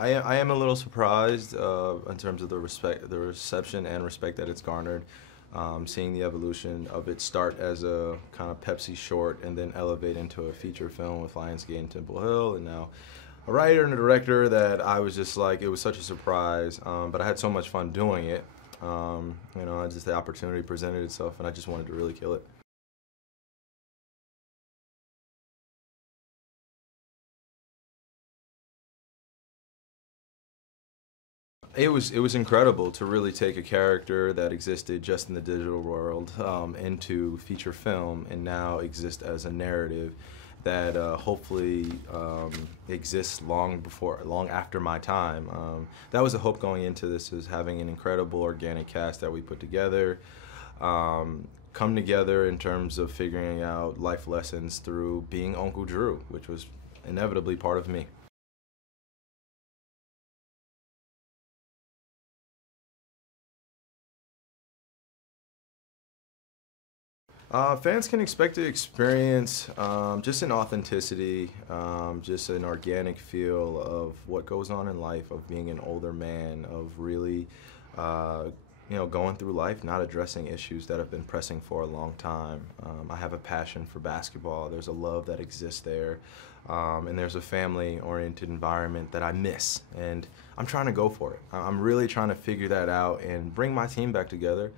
I am a little surprised in terms of the reception and respect that it's garnered. Seeing the evolution of it start as a kind of Pepsi short and then elevate into a feature film with Lionsgate and Temple Hill, and now a writer and a director that I was just like, it was such a surprise, but I had so much fun doing it. Just the opportunity presented itself, and I just wanted to really kill it. It was incredible to really take a character that existed just in the digital world into feature film and now exist as a narrative that hopefully exists long after my time. That was the hope going into this, is having an incredible organic cast that we put together, come together in terms of figuring out life lessons through being Uncle Drew, which was inevitably part of me. Fans can expect to experience just an authenticity, just an organic feel of what goes on in life, of being an older man, of really, going through life, not addressing issues that have been pressing for a long time. I have a passion for basketball. There's a love that exists there, and there's a family-oriented environment that I miss, and I'm trying to go for it. I'm really trying to figure that out and bring my team back together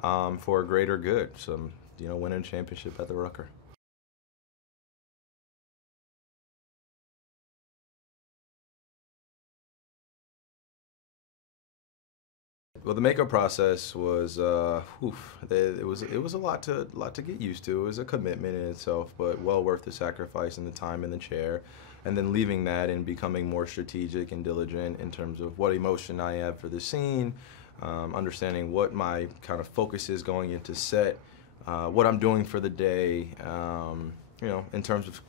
for a greater good. So, winning a championship at the Rucker. Well, the makeup process was, it was a lot to get used to. It was a commitment in itself, but well worth the sacrifice and the time in the chair, and then leaving that and becoming more strategic and diligent in terms of what emotion I have for the scene, understanding what my kind of focus is going into set, what I'm doing for the day, in terms of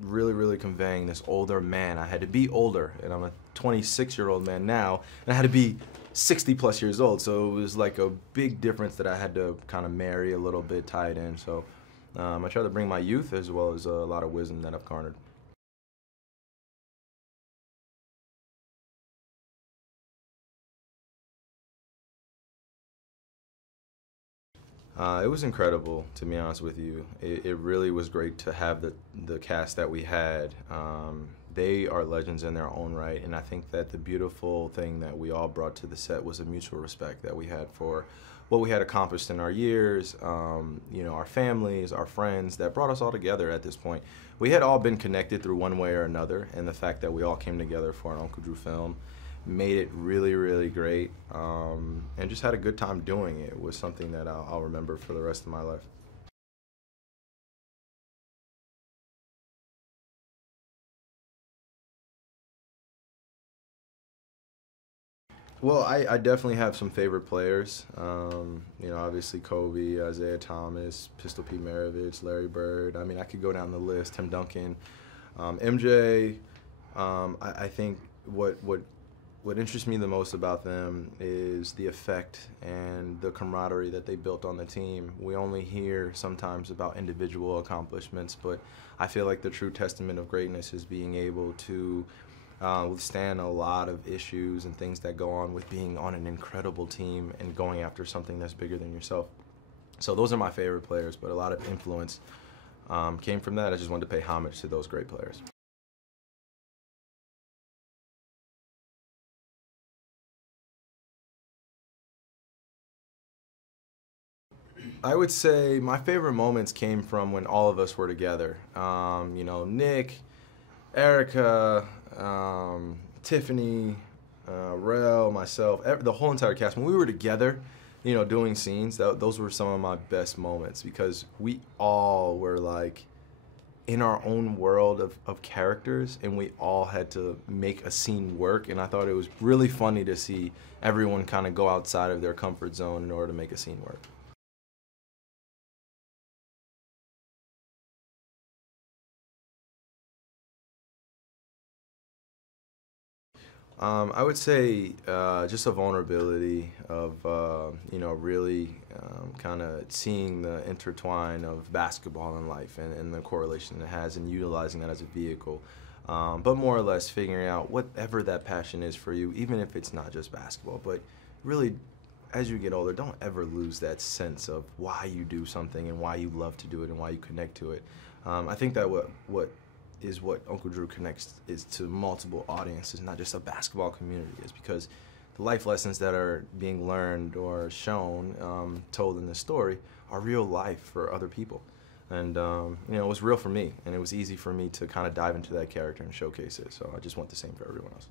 really conveying this older man. I had to be older, and I'm a 26-year-old man now, and I had to be 60 plus years old, so it was like a big difference that I had to kind of marry a little bit, tie it in. So I try to bring my youth as well as a lot of wisdom that I've garnered. It was incredible, to be honest with you. It really was great to have the cast that we had. They are legends in their own right, and I think that the beautiful thing that we all brought to the set was a mutual respect that we had for what we had accomplished in our years, our families, our friends, that brought us all together at this point. We had all been connected through one way or another, and the fact that we all came together for an Uncle Drew film made it really great, and just had a good time doing it. Was something that I'll remember for the rest of my life. Well, I definitely have some favorite players. Obviously Kobe, Isaiah Thomas, Pistol Pete Maravich, Larry Bird. I mean, I could go down the list. Tim Duncan, MJ. I think what interests me the most about them is the effect and the camaraderie that they built on the team. We only hear sometimes about individual accomplishments, but I feel like the true testament of greatness is being able to withstand a lot of issues and things that go on with being on an incredible team and going after something that's bigger than yourself. So those are my favorite players, but a lot of influence came from that. I just wanted to pay homage to those great players. I would say my favorite moments came from when all of us were together. Nick, Erica, Tiffany, Rel, myself, the whole entire cast. When we were together, doing scenes, those were some of my best moments, because we all were like in our own world of characters, and we all had to make a scene work. And I thought it was really funny to see everyone kind of go outside of their comfort zone in order to make a scene work. I would say just a vulnerability of, really kind of seeing the intertwine of basketball and life, and the correlation it has, and utilizing that as a vehicle. but more or less figuring out whatever that passion is for you, even if it's not just basketball. But really, as you get older, don't ever lose that sense of why you do something and why you love to do it and why you connect to it. I think that what Uncle Drew connects is to multiple audiences, not just a basketball community, is because the life lessons that are being learned or shown, told in this story, are real life for other people. And it was real for me, and it was easy for me to kind of dive into that character and showcase it. So I just want the same for everyone else.